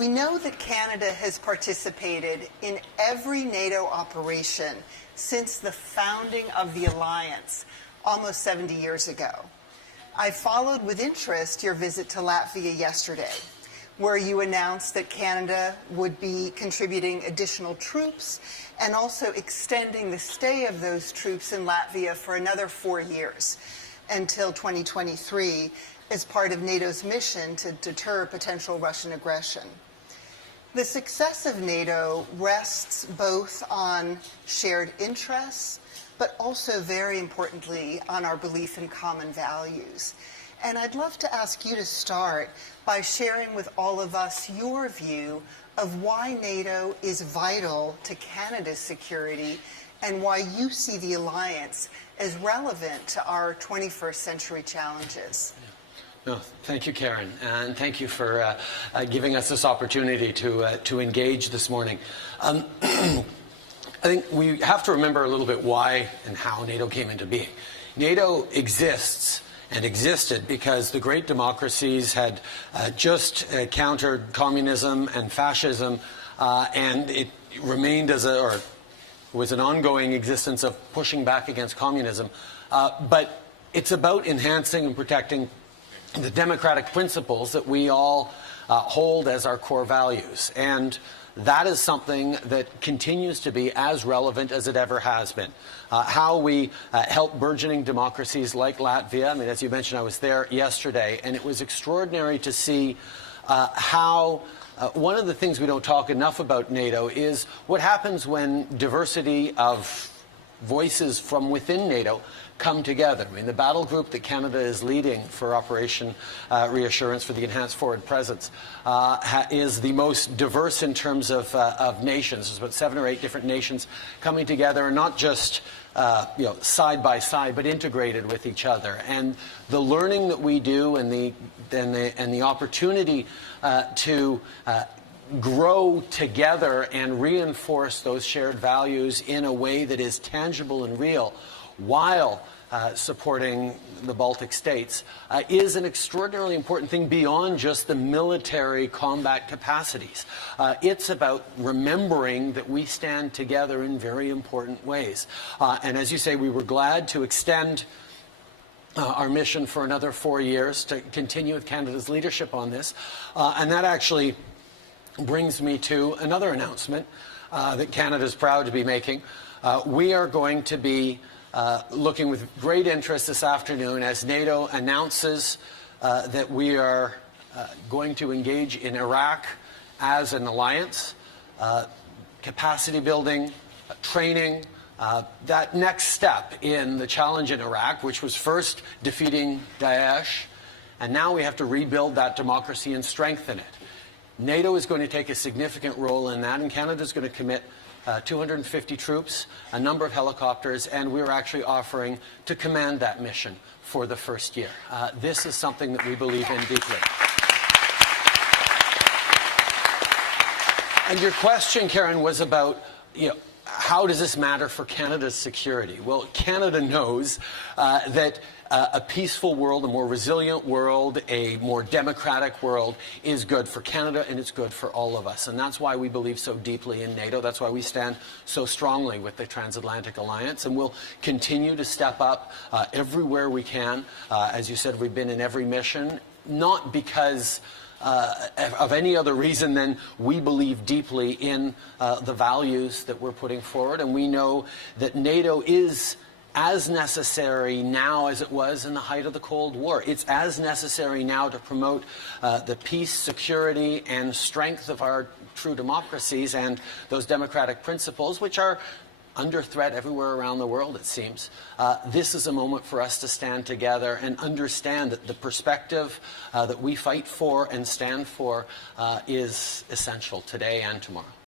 We know that Canada has participated in every NATO operation since the founding of the alliance almost 70 years ago. I followed with interest your visit to Latvia yesterday, where you announced that Canada would be contributing additional troops and also extending the stay of those troops in Latvia for another 4 years until 2023 as part of NATO's mission to deter potential Russian aggression. The success of NATO rests both on shared interests, but also, very importantly, on our belief in common values. And I'd love to ask you to start by sharing with all of us your view of why NATO is vital to Canada's security and why you see the alliance as relevant to our 21st century challenges. No, thank you, Karen, and thank you for giving us this opportunity to engage this morning. I think we have to remember a little bit why and how NATO came into being. NATO exists and existed because the great democracies had just countered communism and fascism, and it remained was an ongoing existence of pushing back against communism. But it's about enhancing and protecting the democratic principles that we all hold as our core values. And that is something that continues to be as relevant as it ever has been. How we help burgeoning democracies like Latvia. I mean, as you mentioned, I was there yesterday, and it was extraordinary to see how one of the things we don't talk enough about NATO is what happens when diversity of voices from within NATO come together. I mean, the battle group that Canada is leading for Operation Reassurance, for the Enhanced Forward Presence, is the most diverse in terms of nations. There's about 7 or 8 different nations coming together, and not just side by side, but integrated with each other. And the learning that we do and the opportunity to grow together and reinforce those shared values in a way that is tangible and real while supporting the Baltic states is an extraordinarily important thing beyond just the military combat capacities. It's about remembering that we stand together in very important ways. And as you say, we were glad to extend our mission for another 4 years to continue with Canada's leadership on this. And that actually brings me to another announcement that Canada is proud to be making. We are going to be looking with great interest this afternoon as NATO announces that we are going to engage in Iraq as an alliance, capacity building, training, that next step in the challenge in Iraq, which was first defeating Daesh, and now we have to rebuild that democracy and strengthen it. NATO is going to take a significant role in that, and Canada is going to commit 250 troops, a number of helicopters, and we're actually offering to command that mission for the first year. This is something that we believe in deeply. And your question, Karen, was about, how does this matter for Canada's security? Well, Canada knows that a peaceful world, a more resilient world, a more democratic world is good for Canada, and it's good for all of us. And that's why we believe so deeply in NATO. That's why we stand so strongly with the Transatlantic Alliance. And we'll continue to step up everywhere we can. As you said, we've been in every mission, not because of any other reason than we believe deeply in the values that we're putting forward. And we know that NATO is as necessary now as it was in the height of the Cold War. It's as necessary now to promote the peace, security, and strength of our true democracies and those democratic principles, which are under threat everywhere around the world, it seems. This is a moment for us to stand together and understand that the perspective that we fight for and stand for is essential today and tomorrow.